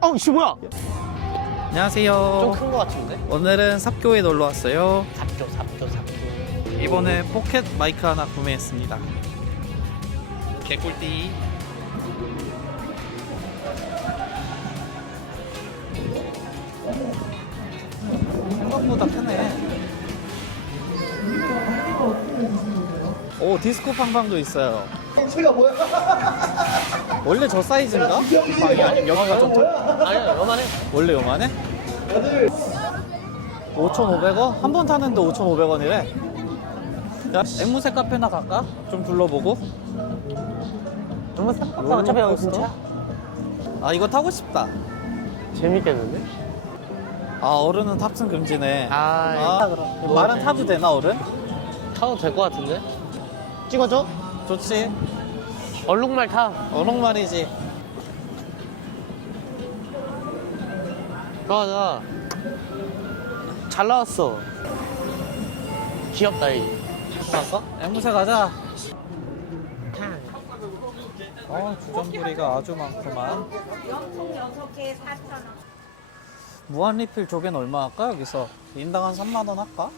어우 씨 뭐야? 안녕하세요. 좀큰거 같은데? 오늘은 삽교에 놀러 왔어요. 삽교 삽교 삽교. 이번에 포켓 마이크 하나 구매했습니다. 개꿀띠. 생각보다 크네. 오 디스코 팡팡도 있어요. 원래 저 사이즈인가? 방이 아니면 여기가 좀 작- 아니야 요만해. 원래 요만해? 5,500원? 한 번 타는데 5,500원이래. 야, 앵무새 카페나 갈까? 좀 둘러보고. 정말 생각보다 어차피 여기 근처. 아, 이거 타고 싶다. 재밌겠는데? 아, 어른은 탑승 금지네. 아, 아, 그럼. 말은 타도 되나, 어른? 타도 될 것 같은데? 찍어줘? 좋지. 얼룩말 타. 좋아 좋아. 잘 나왔어. 귀엽다 이. 갈까? 앵무새 가자. 어, 주전부리가 아주 많구만. 연통 6개 4,000원. 무한 리필 조개는 얼마 할까, 여기서? 인당 한 3만원 할까?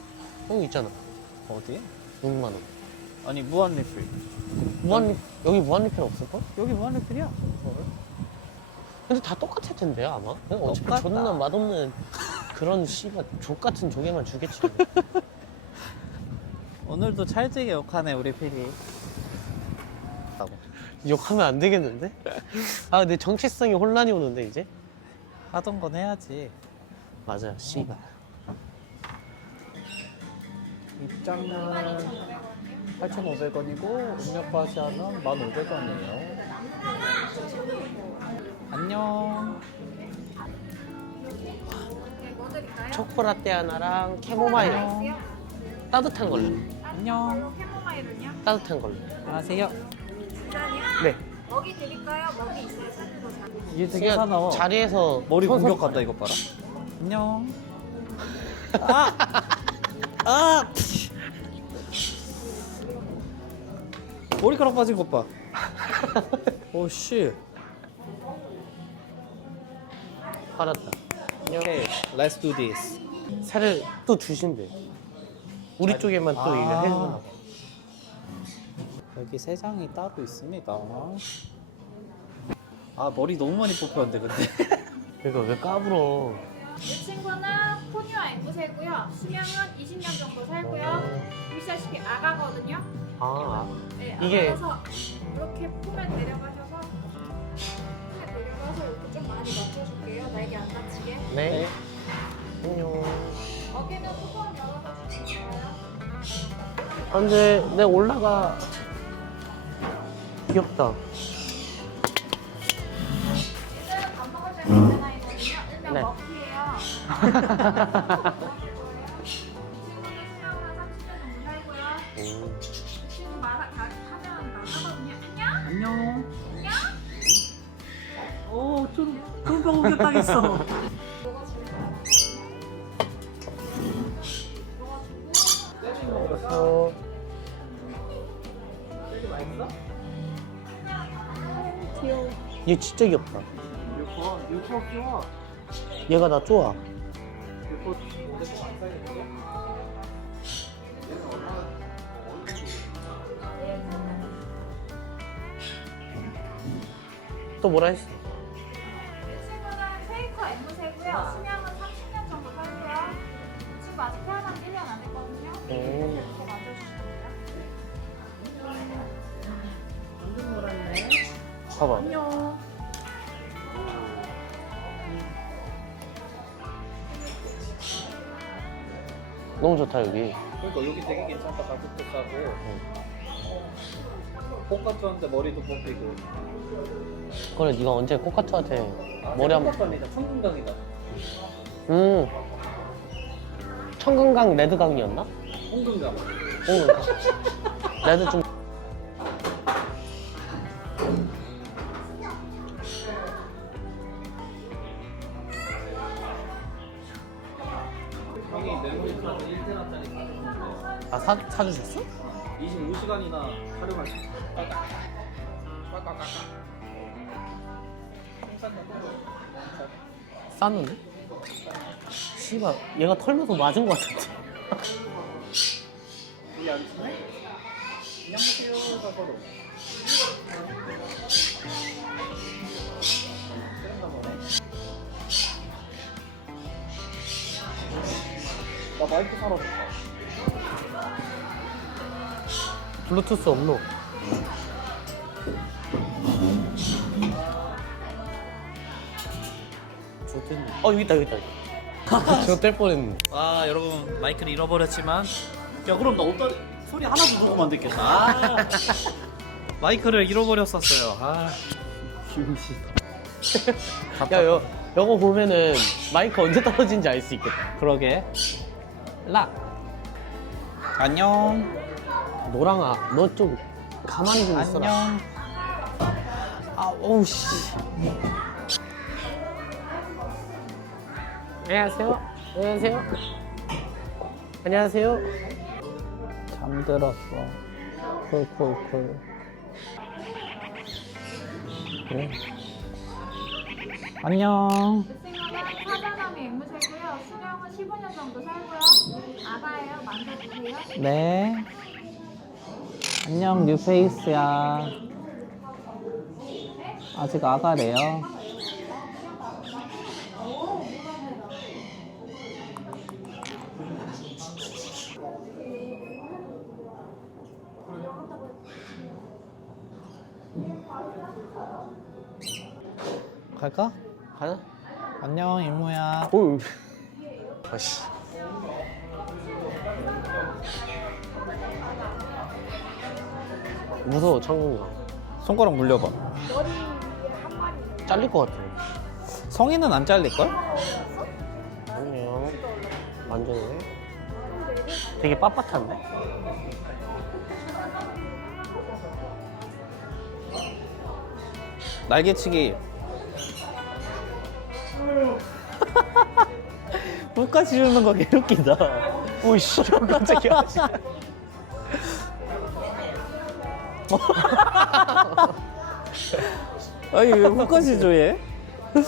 형 있잖아. 어디? 6만 원. 아니, 무한 리필. 무한 여기 무한 리필 없을 걸? 여기 무한 리필이야. 근데 다 똑같을 텐데 아마. 그냥 어차피 똑같다. 존나 맛없는 그런 씨발 족 같은 조개만 주겠지. 오늘도 찰지게 욕하네 우리 필이 욕하면 안 되겠는데? 아 근데 정체성이 혼란이 오는데 이제. 하던 건 해야지 맞아요. 씨발. 입장료는 8,500원이고 음료까지 하면 1,500원이에요 안녕? 초코라떼 하나랑 캐모마일? 따뜻한 걸로. 안녕 캐모마일은요? 따뜻한 걸로. 안녕하세요? 네. 먹이 드릴까요? 먹이 있어요. 사는 거 사. 이게 되게 사나워 자리에서 머리 손- 공격 같다 이거 봐라 안녕 아! 아! 머리카락 빠진 것 봐 오 씨 팔았다. 오케이 let's do this 살을 또 주신대. 우리 쪽에만 또 아. 이거 해주나 봐. 여기 세 장이 따로 있습니다. 아 머리 너무 많이 뽑혔는데 근데 그러니까 왜 까불어? 이 친구는 포니와 앵무새고요. 수명은 20년 정도 살고요. 보시다시피 아가거든요. 아, 네, 이게- 이렇게 품에 내려가셔서 품에 내려가서 이렇게 좀 많이 맞춰줄게요. 날개 안 다치게. 네. 안녕. 어깨는 뚜껑 열어서 주실까요? 아, 근데 내 올라가. 귀엽다. 얘는 밥 먹을 때 괜찮아이거든요. 일명 네. 먹기예요. 안녕? 안녕. 오좀 줄까요? 요거 주고 그래서 귀여워. 얘 진짜 귀엽다. 귀여워. 얘가 나 좋아. 또 뭐라 했어? 이 친구는 페이커 앵무새고요. 수명은 30년 정도 살고요. 이 친구 아직 태어난 지 1년 안 됐거든요. 오. 이렇게 만져주시면 돼요. 봐봐. 안녕. 너무 좋다 여기. 그러니까 여기 되게 괜찮다 가격도 싸고. 꽃같았는데 머리도 뽑히고. 그래 네가 언제 코카투한테 아, 머리 한 번. 꽃같다니다 청금강이다. 음. 청금강 레드강이었나? 홍금강. 오. 레드 좀. 형이 메모리 카드 1테라짜리 사줬는데 아 사, 사주셨어? 25시간이나 촬영할 수 있어. 쌌는데? 씨발 얘가 털면서 맞은 것 같은데 안 친해? 안녕하세요 서로. 그런가 보네. 나 마이크 사러 갔다. 블루투스 없노 좋겠네. 어 여기 있다 여기 있다 저거 뗄 뻔했네. 아 여러분 마이크를 잃어버렸지만. 야 그럼 나 어떤 소리 하나도 녹음 안 됐겠다. 아, 마이크를 잃어버렸었어요. 아. 야 여, 여거 보면은 마이크 언제 떨어진지 알 수 있겠다. 그러게. 락 안녕. 노랑아 너 좀 가만히 좀 있어라. 안녕. 아 어우 씨 안녕하세요. 안녕하세요. 안녕하세요. 잠들었어. 쿨쿨쿨 그래. 안녕. 싱어는 사자남이 앵무새고요. 수명은 15년 정도 살고요. 아가예요. 만져보세요. 네. 안녕 뉴페이스야. 아직 아가래요 갈까? 가자. 안녕 임무야. 어우 아씨. 무서워 창문가 손가락 물려봐. 잘릴 것 같아. 성인은 안 잘릴걸? 안녕 완전히 되게 빳빳한데? 날개치기 물까지 주는 거 개웃기다. 오이씨. 깜짝이야 아니 왜 물까지 줘 얘?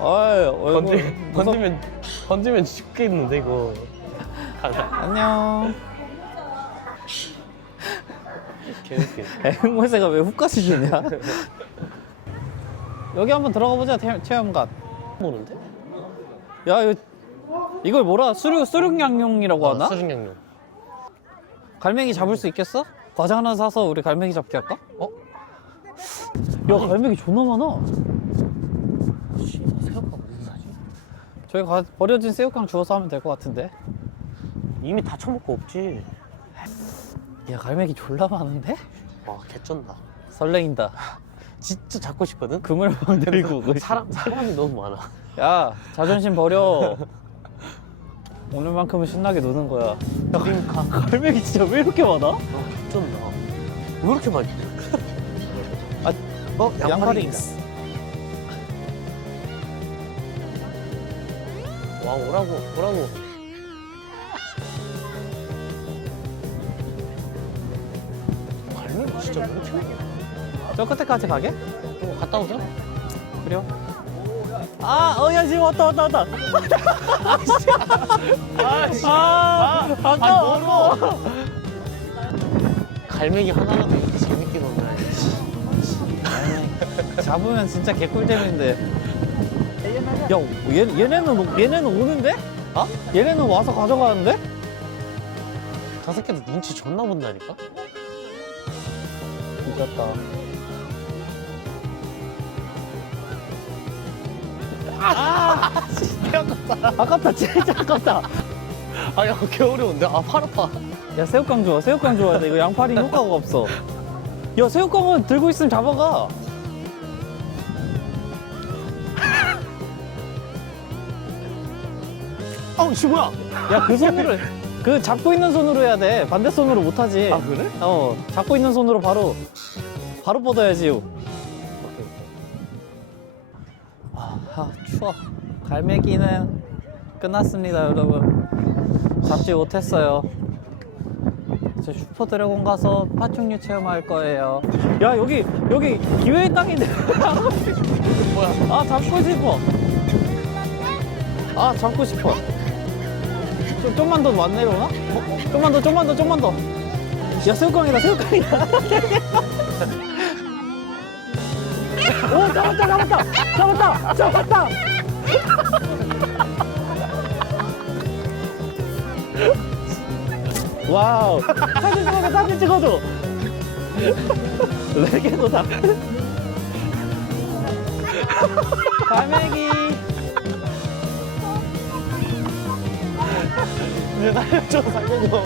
아이 얼굴 무섭... 건드면 건드면 죽겠는데 이거. 가자 안녕 개웃기 앵무새가 왜 훅까지 주냐? 여기 한번 들어가 보자 태- 체험관 보는데? 야 이거 이걸 뭐라 수륙 수륙 양용이라고 하나? 수중양용 갈매기 잡을 수 있겠어? 과자 하나 사서 우리 갈매기 잡기 할까? 어? 야 갈매기 존나 많아 씨발 새우가 무슨 사지? 저기 가, 버려진 새우깡 주워서 하면 될 것 같은데 이미 다 처먹고 없지 야 갈매기 졸라 많은데? 와 개쩐다 설레인다 진짜 잡고 싶거든? 그물망 들고 오고 싶어. 사람, 사람이 너무 많아 야 자존심 버려 오늘만큼은 신나게 노는 거야 야 가, 갈매기 진짜 왜 이렇게 많아? 아 개쩐다 왜 이렇게 많이 아, 어? 양파링스 와 오라고 오라고 진짜 많아 저 끝에까지 가게? 어, 갔다 오자 그래요 아, 어, 야, 지금 왔다, 왔다, 왔다. 아 씨 아, 아까워. 갈매기 하나라도 이렇게 재밌게 놀아야지 잡으면 진짜 개꿀잼인데. 야, 얘, 얘네는, 오- 얘네는 오는데? 아? 얘네는 와서 가져가는데? 저 새끼들 눈치 존나 본다니까? 미쳤다. 아깝다, 진짜 아깝다. 아야 개 어려운데 아팔 아파 야, 새우깡 좋아, 새우깡 좋아야 돼. 이거 양파링 효과가 없어. 야, 새우깡은 들고 있으면 잡아가. 아우 씨 뭐야 야, 그 손으로, 그 잡고 있는 손으로 해야 돼. 반대 손으로 못 하지. 아 그래? 어, 잡고 있는 손으로 바로, 바로 뻗어야지. 아, 아, 추워. 갈매기는 끝났습니다, 여러분. 잡지 못했어요. 이제 슈퍼 드래곤 가서 파충류 체험할 거예요. 야, 여기, 여기 기회의 땅인데. 뭐야? 아, 잡고 싶어. 아, 잡고 싶어. 좀, 좀만 더 안 내려오나? 어? 좀만 더, 좀만 더, 좀만 더. 야, 새우깡이다, 새우깡이다. 오, 잡았다, 잡았다! 잡았다! 잡았다! 와우! 사진 찍어줘, 사진 찍어줘! 레게도다. 갈매기. 좀 살려줘.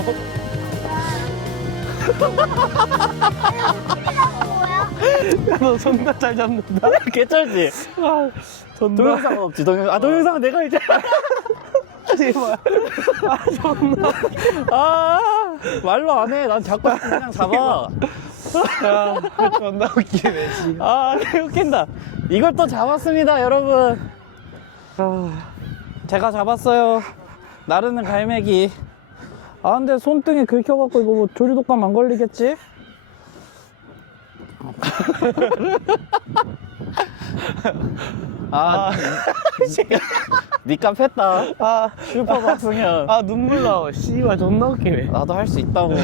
야, 너 존나 잘 잡는다. 개쩔지? 아, 존나. 동영상은 없지, 동영상. 아, 동영상은 내가 이제. 제발. 아, 존나. 아, 말로 안 해. 난 자꾸 그냥 잡아. 야, 존나 웃기네, 씨. 아, 웃긴다. 이걸 또 잡았습니다, 여러분. 아, 제가 잡았어요. 나르는 갈매기. 아, 근데 손등에 긁혀갖고 이거 뭐 조류독감 안 걸리겠지? 아, 니값 했다. 아, 슈퍼 박승현. 아, 눈물 나와. 씨발, 존나 웃기네. 나도 할 수 있다고.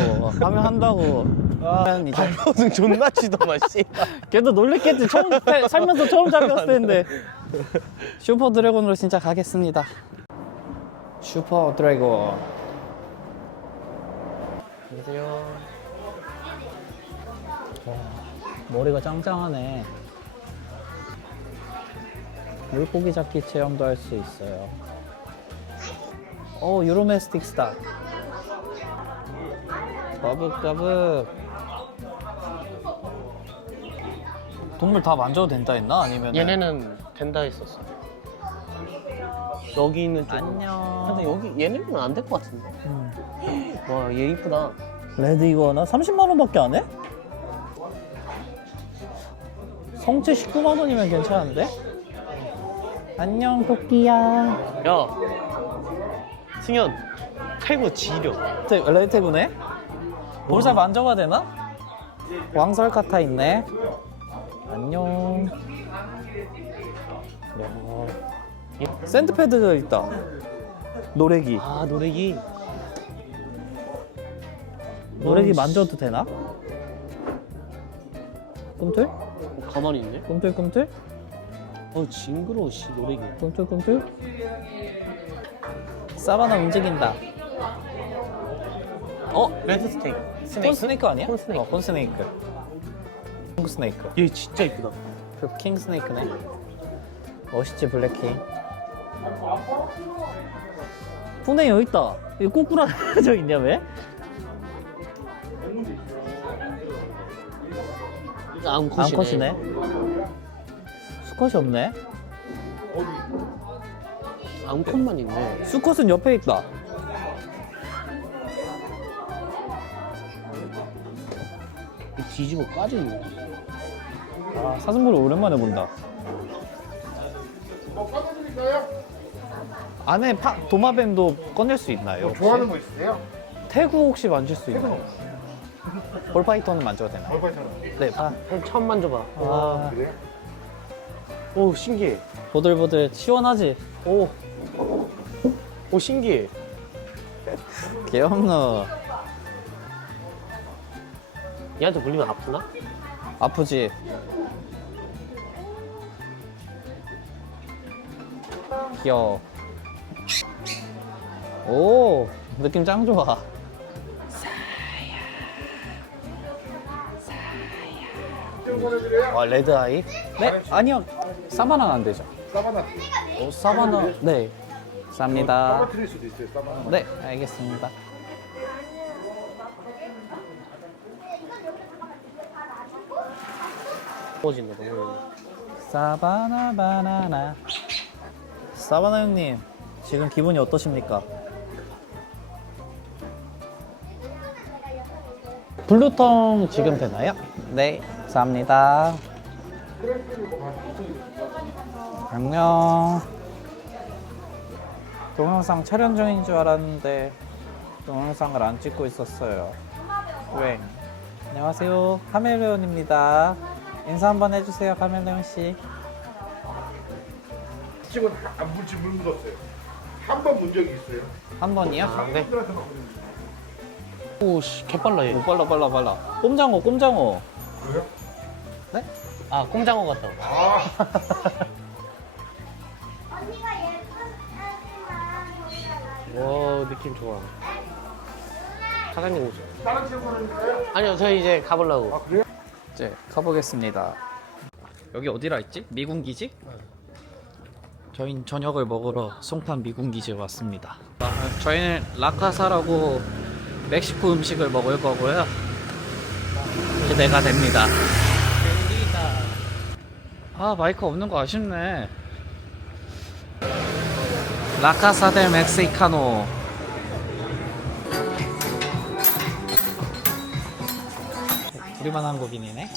하면 한다고. 하면 이제. 발버둥 존나 치더만, 씨발. 걔도 놀랬겠지. 처음, 태- 살면서 처음 잡혔을 텐데. 슈퍼 드래곤으로 진짜 가겠습니다. 슈퍼 드래곤. 안녕하세요. 머리가 짱짱하네. 물고기 잡기 체험도 할 수 있어요. 오, 유로메스틱 스타. 까북까북. 동물 다 만져도 된다 했나? 아니면 얘네는 된다 했었어. 여기 있는 쪽. 안녕. 근데 여기 얘네는 안 될 것 같은데. 음. 와, 얘 이쁘다. 레드 이거나 30만 원밖에 안 해? 성체 19만 원이면 괜찮은데? 안녕 토끼야. 야, 승현, 태고 지려. 태- 레드 태구네? 볼살 만져봐야 되나? 왕설 카타 있네. 안녕. 야. 샌드패드가 있다. 노래기. 아, 노래기. 노래기 어이씨. 만져도 되나? 꿈틀? 어, 가만히 있네. 꿈틀 꿈틀? 어, 징그러워, 씨, 노래기. 꿈틀 꿈틀? 사바나 움직인다. 어, 레드 스테이크. 콘 스네이크 아니야? 콘 스네이크. 어, 콘 스네이크. 킹 스네이크. 얘 진짜 이쁘다. 그 킹 스네이크네. 멋있지 블랙킹. 푸네 여기 있다. 이거 꼬꾸라져 있냐 왜? 암컷이네. 암컷이네. 수컷이 없네. 암컷만 있네. 수컷은 옆에 있다. 이 뒤집어 까져 있네. 아, 사슴벌을 오랜만에 본다. 안에 파, 도마뱀도 꺼낼 수 있나요? 혹시? 좋아하는 거 있으세요? 태구 혹시 만질 수 있나요? 볼파이터는 만져도 되나요? 얼마잖아. 네. 아, 형 처음 만져봐. 아, 그래요? 오, 신기해. 보들보들 시원하지? 오. 오, 신기해. 귀엽노. 얘한테 물리면 아프나? 아프지? 귀여워. 오, 느낌 짱 좋아. 와, 레드 아이. 네? 아니요. 사바나는 안 되죠. 사바나. 어, 사바나. 네. 쌉니다. 떨어뜨릴 수도 있어요, 사바나. 네, 알겠습니다. 너무. 사바나 바나나. 사바나 형님, 지금 기분이 어떠십니까? 블루통 지금 되나요? 네, 감사합니다. 안녕. 동영상 촬영 중인 줄 알았는데 동영상을 안 찍고 있었어요. 왜? 안녕하세요. 카멜레온입니다. 인사 한번 해주세요, 카멜레온 씨. 집은 안 물지 물 묻었어요. 한번문 적이 있어요. 한 번이요? 아, 네. 그러는데. 오씨 개빨라 얘. 오, 빨라 빨라 빨라. 꼼장어 꼼장어. 그래요? 아 꼼장어 같다. 아, 언니가 예쁜 와 느낌 좋아. 사장님 오죠. 다른 친구는 아니요 저희 이제 가보려고. 아 그래요? 이제 가보겠습니다. 여기 어디라 했지? 미군 기지? 저희는 저녁을 먹으러 송판 미군 기지에 왔습니다. 아, 저희는 라카사라고 멕시코 음식을 먹을 거고요. 기대가 됩니다. 아 마이크 없는 거 아쉽네. 라카사 델 멕시카노. 우리만 한국인이네.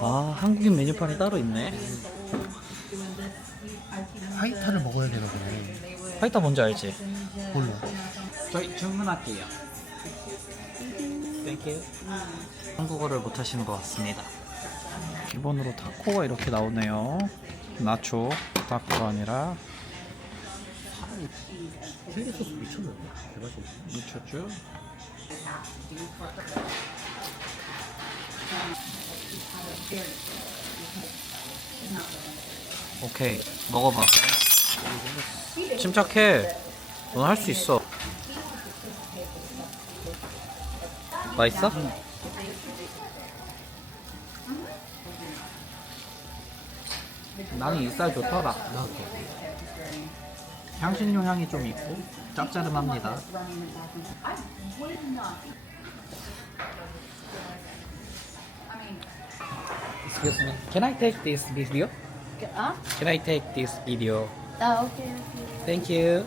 아 한국인 메뉴판이 따로 있네. 파이타를 먹어야 되나 보네. 파이타 뭔지 알지? 몰라. 저희 주문할게요. 땡큐. 한국어를 못하시는 것 같습니다. 기본으로 타코가 이렇게 나오네요. 나초 타코가 아니라 칠리 소스 미쳤는데. 대박이네. 미쳤죠? 오케이 먹어봐. 침착해. 넌 할 수 있어. 맛있어? 나는 이 쌀 좋더라. 나도. 향신료 향이 좀 있고 짭짤합니다. Excuse me. Can I take this video? Can I take this video? 아 오케이 오케이 Thank you.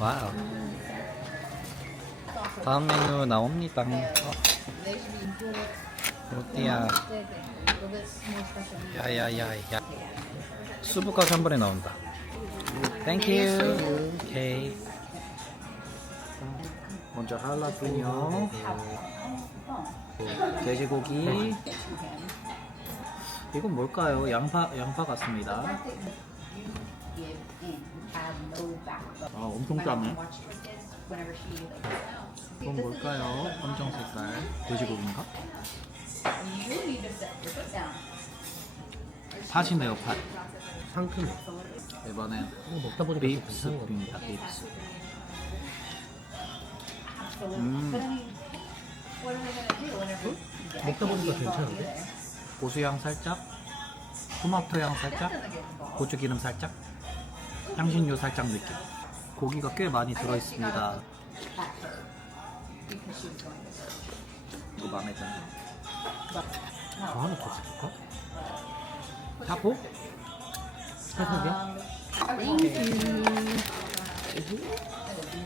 와우. 다음 메뉴 나옵니다. 로띠야. 야야야야. 수부까지 한 번에 나온다. 땡큐. 오케이. 먼저 할라피뇨. 돼지고기. 이건 뭘까요? 양파 양파 같습니다. 아 엄청 짜네. 이건 뭘까요? 검정 색깔 돼지고기인가? 팥이네요 팥. 상큼. 이번엔 이거 먹다 보니까 좀 같아. 빕스입니다 빕스. 음 먹다 보니까 괜찮은데? 고수향 살짝, 토마토 향 살짝, 고추 기름 살짝, 향신료 살짝 느낌. 고기가 꽤 많이 들어 있습니다. 이거 마음에 드네. 저 하나 더 시킬까? 타코?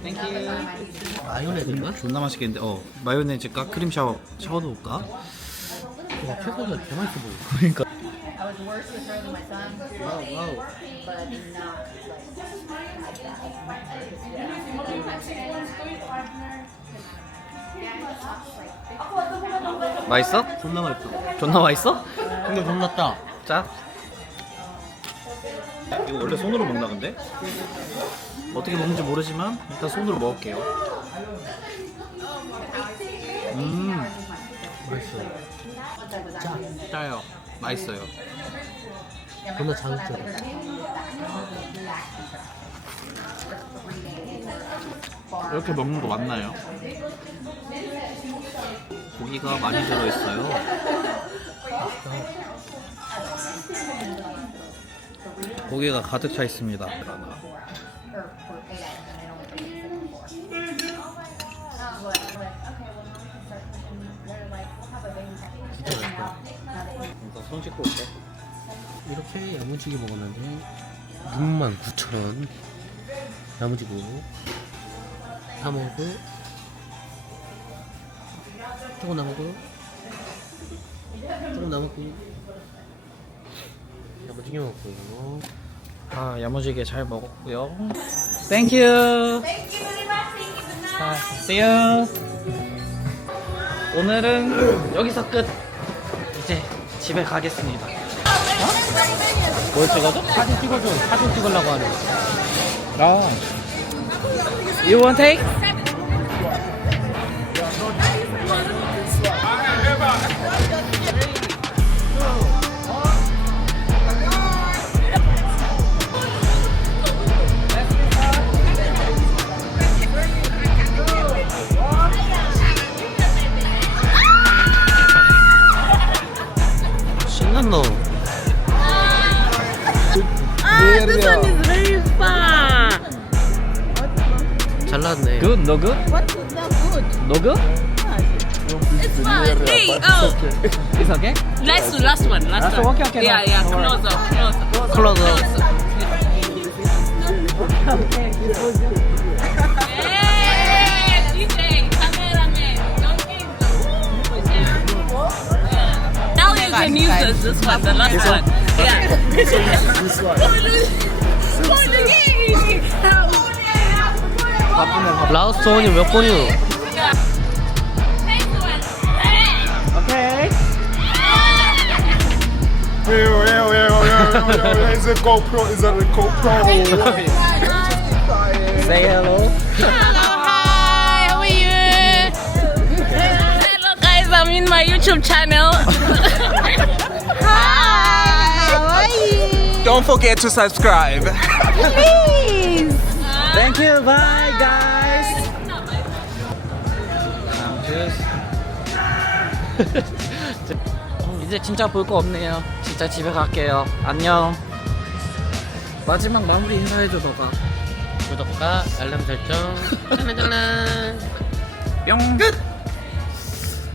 땡큐. 마요네즈인가? 존나 맛있겠는데. 어 마요네즈까 크림 샤워 샤워도 볼까? 와 채소가 개 맛있어 보여. 그러니까. I was worse with her than my son, 와우 와우. but not 맛있어? 존나 맛있어. 존나 맛있어? 근데 존나 짜. 짜? 이거 원래 손으로 먹나 근데? 어떻게 먹는지 모르지만 일단 손으로 먹을게요. 음, 맛있어. 짜요. 맛있어요. 존나 자극적이야. 이렇게 먹는 거 맞나요? 고기가 많이 들어있어요. 고기가 가득 차 있습니다. 손 씻고 올게. 이렇게 야무지게 먹었는데 69,000원 야무지고 다 먹고 조금 남았고 조금 남았고 야무지게 먹고 아 야무지게 잘 먹었고요. 땡큐. 아, see you. 오늘은 여기서 끝. 이제 집에 가겠습니다. 뭘 찍어줘? 사진 찍어줘 사진 찍으려고 하는 아. You want take? This one is very far. 잘 나왔네 Good, no good? What's not good? No good? It's fine. Hey, oh, It's okay? last one, last one, last Last one. one, okay, okay, Yeah, no, yeah, no worries. close up, close up. 클로즈 Hey, DJ, cameraman, don't give Yeah. Now you can use this, this one, the last one. Yeah. this one. 라오스 원이 몇 번이요? Okay. Ew, ew, ew, ew, ew, ew. Is it GoPro? Is it a GoPro? Say hello. Hello, hi, how are you? Hello guys, I'm in my YouTube channel. hi, how are you? Don't forget to subscribe. Please. Thank you. Bye, guys. 이제 진짜 볼 거 없네요. 진짜 집에 갈게요. 안녕. 마지막 마무리 인사해줘, 너가. 구독과 알람 설정 짤랑짤랑 뿅. 끝.